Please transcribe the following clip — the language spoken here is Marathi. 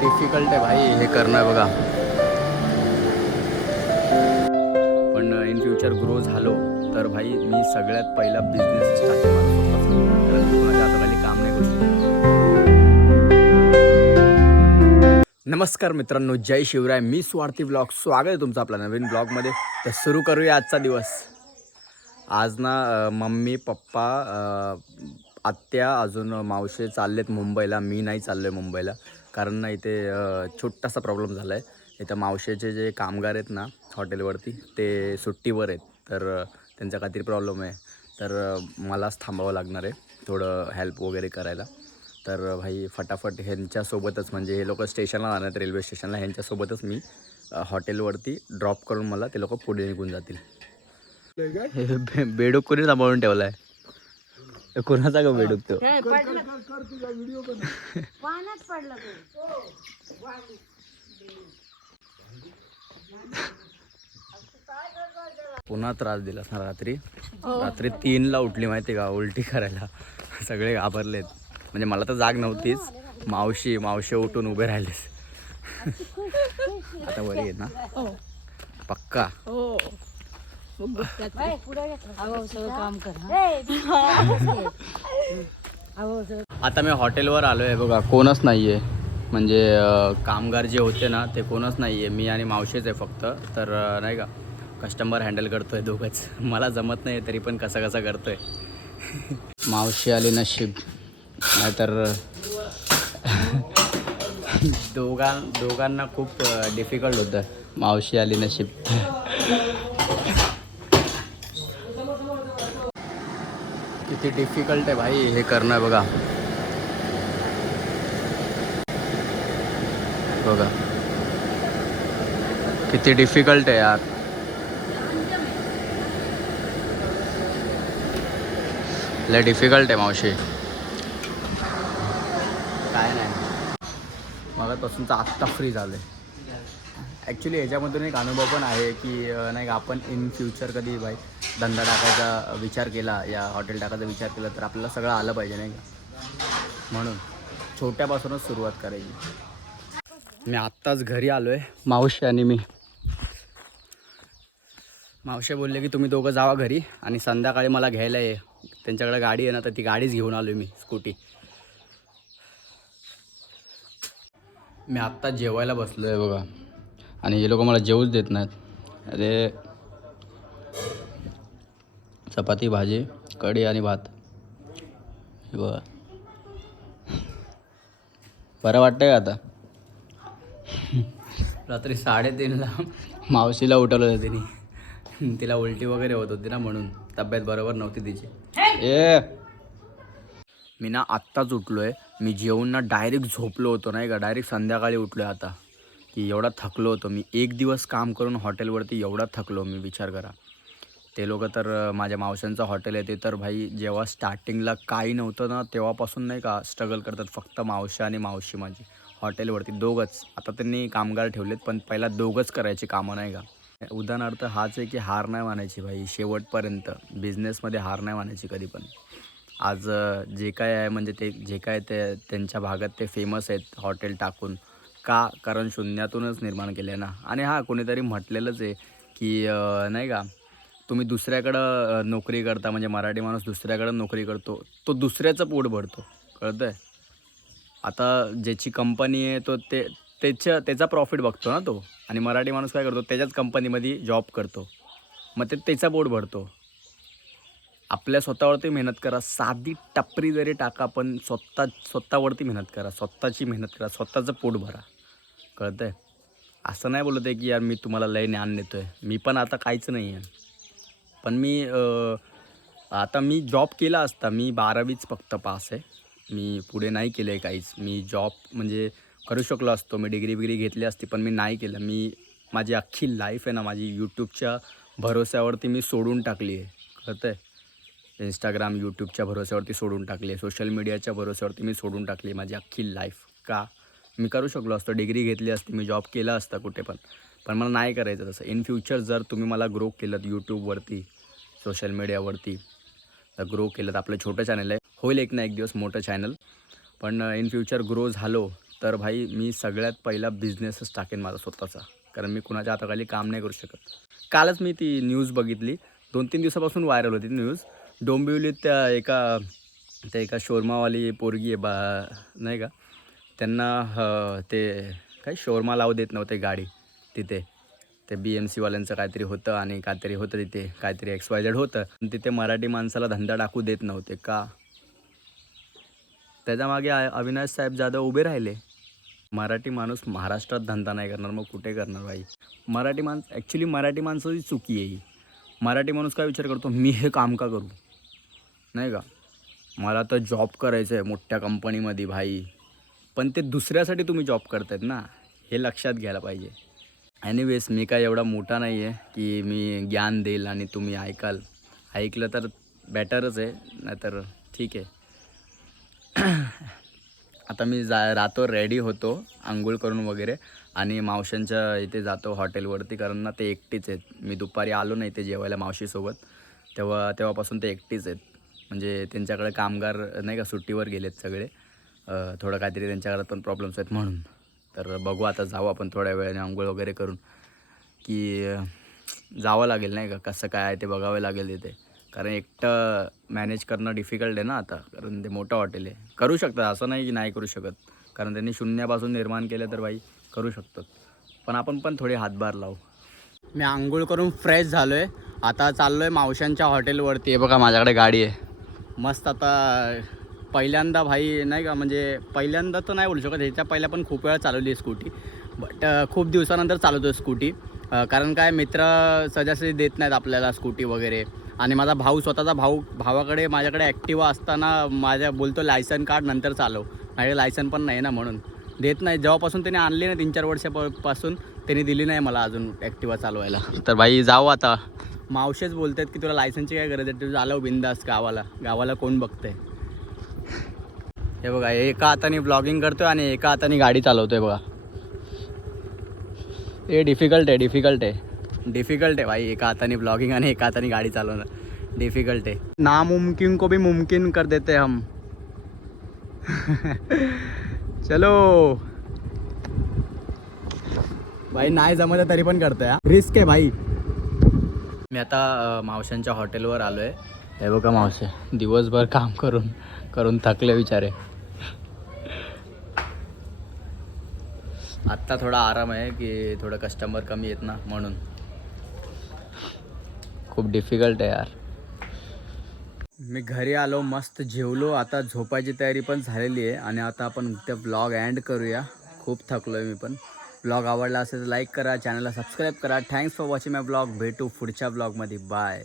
डिफिकल्ट आहे भाई हे करणं बघा. पण इन फ्युचर ग्रो झालो तर भाई मी सगळ्यात पहिला बिझनेस स्टार्ट हाताखाली काम नाही करू नमस्कार मित्रांनो जय शिवराय. मी स्वार्थी ब्लॉग स्वागत आहे तुमचं आपल्या नवीन ब्लॉगमध्ये तर सुरू करूया आजचा दिवस. आज ना मम्मी पप्पा आत्या अजून मावशे चाललेत मुंबईला मी नाही चाललो आहे मुंबईला. कारण ना इथे छोटासा प्रॉब्लेम झाला आहे इथं मावशेचे जे कामगार आहेत ना हॉटेलवरती ते सुट्टीवर आहेत. तर त्यांचा काहीतरी प्रॉब्लेम आहे. तर मलाच थांबावं लागणार आहे थोडं हेल्प वगैरे करायला. तर भाई फटाफट ह्यांच्यासोबतच म्हणजे हे लोक स्टेशनला जाणार आहेत रेल्वे स्टेशनला ह्यांच्यासोबतच मी हॉटेलवरती ड्रॉप करून मला ते लोक पुढे निघून जातील. हे बे- बेडूक कोणी सांभाळून ठेवलाय? हे कोणाचा का बेडूक तो? पाण्यात पडलं. तो पुन्हा त्रास दिला ना रात्री? रात्री तीनला उठली माहिती का? उलटी करायला. सगळे घाबरलेत. म्हणजे मला तर जाग नव्हतीच. मावशी मावशी उठून उभे राहिलेस. आता बरी आहे ना. पक्का? काम कर आता मी हॉटेलवर आलो आहे बघा कोणच नाही आहे म्हणजे कामगार जे होते ना ते कोणच नाही आहे मी आणि मावशीच आहे फक्त. तर नाही का कस्टमर हँडल करतोय दोघंच. मला जमत नाही तरी पण कसा कसा करतोय. मावशी आली नशीब. नाहीतर दोघां दोघांना खूप डिफिकल्ट होतं. मावशी आली नशीब. किती डिफिकल्ट आहे भाई हे करणं बघा. बघा. किती डिफिकल्ट आहे यार. लय डिफिकल्ट आहे मावशी. काय नाही. मगापासून तर आत्ता फ्री झालं आहे ॲक्च्युली याच्यामधून एक अनुभव पण आहे की नाही का आपण इन फ्युचर कधी बाई धंदा टाकायचा विचार केला या हॉटेल टाकायचा विचार केला तर आपल्याला सगळं आलं पाहिजे नाही का? म्हणून छोट्यापासूनच सुरुवात करायची. मी आत्ताच घरी आलो आहे मावशी आणि मी. मावशी बोलले की तुम्ही दोघं जावा घरी आणि संध्याकाळी मला घ्यायला ये. त्यांच्याकडे गाडी आहे ना तर ती गाडीच घेऊन आलो मी स्कूटी. मी आत्ता जेवायला बसलो आहे बघा. आणि हे लोक मला जेवूच देत नाहीत. अरे चपाती भाजी कढी आणि भात. हे बघा. बरं वाटतंय का आता? रात्री साडेतीनला मावशीला उठवलं होतं तिने. तिला उलटी वगैरे होत होती ना म्हणून. तब्येत बरोबर नव्हती तिची. ए! मी ना आत्ताच उठलो आहे मी जेवून ना डायरेक्ट झोपलो होतो नाही का? डायरेक्ट संध्याकाळी उठलो आहे आता. की एवढा थकलो होतो. मी एक दिवस काम करून हॉटेलवरती एवढा थकलो मी विचार करा. ते लोक तर माझ्या मावशांचं हॉटेल आहे ते तर भाई जेव्हा स्टार्टिंगला काही नव्हतं ना तेव्हापासून नाही का स्ट्रगल करतात फक्त मावशी आणि मावशी माझी. हॉटेलवरती दोघंच. आता त्यांनी कामगार ठेवलेत पण पहिला दोघंच करायची कामं नाही का? उदाहरणार्थ हाच आहे की हार नाही मानायची भाई शेवटपर्यंत. बिझनेसमध्ये हार नाही मानायची कधी पण आज जे काय आहे म्हणजे ते जे काय ते त्यांच्या भागात ते फेमस आहेत हॉटेल टाकून. का? कारण शून्यातूनच निर्माण केले ना. आणि हां कोणीतरी म्हटलेलंच आहे की नाही का तुम्ही दुसऱ्याकडं नोकरी करता म्हणजे मराठी माणूस दुसऱ्याकडं नोकरी करतो तो दुसऱ्याचं पोट भरतो. कळतं आहे आता ज्याची कंपनी आहे तो ते त्याच्या त्याचा प्रॉफिट बघतो ना तो. आणि मराठी माणूस काय करतो त्याच्याच कंपनीमध्ये जॉब करतो. मग ते त्याचा पोट भरतो. आपल्या स्वतःवरती मेहनत करा. साधी टपरी जरी टाका पण स्वतः स्वतःवरती मेहनत करा. स्वतःची मेहनत करा. स्वतःचं पोट भरा. कळतं आहे असं नाही बोलत आहे की यार मी तुम्हाला लय ज्ञान देतो आहे मी पण आता काहीच नाही आहे. पण मी आता मी जॉब केला असता मी बारावीच फक्त पास आहे. मी पुढे नाही केलं आहे काहीच. मी जॉब म्हणजे करू शकलो असतो. मी डिग्री बिग्री घेतली असती पण मी नाही केलं. मी माझी अख्खी लाईफ आहे ना माझी यूट्यूबच्या भरोस्यावरती मी सोडून टाकली आहे. कळतं आहे इंस्टाग्राम यूट्यूबच्या भरोश्यावरती सोडून टाकली. सोशल मीडियाच्या भरोश्यावरती मी सोडून टाकली माझी अख्खी लाईफ का? मी करू शकलो असतो. डिग्री घेतली असती. मी जॉब केला असता कुठे पण. पण मला नाही करायचं तसं. इन फ्युचर जर तुम्ही मला ग्रो केलं यूट्यूबवरती सोशल मीडियावरती तर ग्रो केलं तर आपलं छोटं चॅनल आहे. होईल एक ना एक दिवस मोठं चॅनल पण इन फ्युचर ग्रो झालो तर भाई मी सगळ्यात पहिला बिझनेसच टाकेन माझा स्वतःचा. कारण मी कुणाच्या हाताखाली काम नाही करू शकत. कालच मी ती न्यूज बघितली. दोन तीन दिवसापासून व्हायरल होती न्यूज डोंबिवलीत त्या एका त्या एका शोरमावाली पोरगी आहे बा नाही का? त्यांना ह ते काही शोरमा लावू देत नव्हते गाडी तिथे. ते बी एम सीवाल्यांचं काहीतरी होतं आणि काहीतरी होतं तिथे काहीतरी एक्स वाय झेड होतं. तिथे मराठी माणसाला धंदा टाकू देत नव्हते का? त्याच्यामागे अविनाश साहेब जाधव उभे राहिले. मराठी माणूस महाराष्ट्रात धंदा नाही करणार मग कुठे करणार बाई मराठी माणसं ॲक्च्युली मराठी माणसाची चुकी आहे ही. मराठी माणूस काय विचार करतो मी हे काम का करू? नाही का? मला तर जॉब करायचं आहे मोठ्या कंपनीमध्ये भाई. पण ते दुसऱ्यासाठी तुम्ही जॉब करतायत ना? हे लक्षात घ्यायला पाहिजे. एनिवेज मी काय एवढा मोठा नाही आहे की मी ज्ञान देईल आणि तुम्ही ऐकाल. ऐकलं तर बेटरच आहे नाहीतर ठीक आहे. आता मी जा राहतो रेडी होतो आंघोळ करून वगैरे. आणि मावशांच्या इथे जातो हॉटेलवरती कारण ना ते एकटीच आहेत. मी दुपारी आलो नाही ते जेवायला मावशीसोबत. तेव्हा तेव्हापासून ते एकटीच आहेत. म्हणजे त्यांच्याकडे कामगार नाही का सुट्टीवर गेलेत सगळे. थोडं काहीतरी त्यांच्या घरात पण प्रॉब्लेम्स आहेत म्हणून. तर बघू आता जाऊ आपण थोड्या वेळाने आंघोळ वगैरे करून. की जावं लागेल नाही का कसं काय आहे ते बघावं लागेल तिथे. कारण एकटं मॅनेज करणं डिफिकल्ट आहे ना आता. कारण ते मोठं हॉटेल आहे. करू शकतात असं नाही की नाही करू शकत. कारण त्यांनी शून्यापासून निर्माण केलं तर बाई करू शकतात. पण आपण पण थोडे हातभार लावू. मी आंघोळ करून फ्रेश झालो आहे आता चाललो आहे मावशांच्या हॉटेलवरती आहे बघा माझ्याकडे गाडी आहे. मस्त आता पहिल्यांदा भाई नाही का म्हणजे पहिल्यांदा तर नाही बोलू शकत ह्याच्या पहिल्या पण खूप वेळा चालवली आहे स्कूटी बट खूप दिवसानंतर चालवतो स्कूटी कारण काय मित्र सजासजी देत नाहीत आपल्याला स्कूटी वगैरे. आणि माझा भाऊ स्वतःचा भाऊ भावाकडे माझ्याकडे ॲक्टिवा असताना माझ्या बोलतो लायसन काढ नंतर चालव. माझ्याकडे लायसन पण नाही ना म्हणून. देत नाही. जेव्हापासून त्याने आणली ना तीन चार वर्षापासून त्यांनी दिली नाही मला अजून ॲक्टिवा चालवायला. तर भाई जाऊ आता. मावशेच बोलतात की तुला लायसनची काय गरज आहे? तुझं आलं बिंदास गावाला. गावाला कोण बघतंय? हे बघा एका हाताने ब्लॉगिंग करतोय आणि एका हाताने गाडी चालवतोय बघा. हे डिफिकल्ट आहे डिफिकल्ट आहे. डिफिकल्ट आहे भाई एका हाताने ब्लॉगिंग आणि एका हाताने गाडी चालवणं. डिफिकल्ट आहे. नामुमकिन को भी मुमकिन कर देते हम. चलो. भाई नाही जमत तरी पण करतोय रिस्क आहे भाई. मी आता मावशांच्या हॉटेलवर आलो आहे हे बघा मावशे दिवसभर काम करून करून थकले विचारे आत्ता थोडा आराम आहे की थोडं कस्टमर कमी येत ना म्हणून. खूप डिफिकल्ट आहे यार. मी घरी आलो मस्त जेवलो. आता झोपायची तयारी पण झालेली आहे. आणि आता आपण त्या ब्लॉग अँड करूया. खूप थकलो आहे मी पण. ब्लॉग आवडला असेल तर लाईक करा चॅनलला सबस्क्राईब करा. Thanks for watching my blog भेटू पुढच्या ब्लॉगमध्ये बाय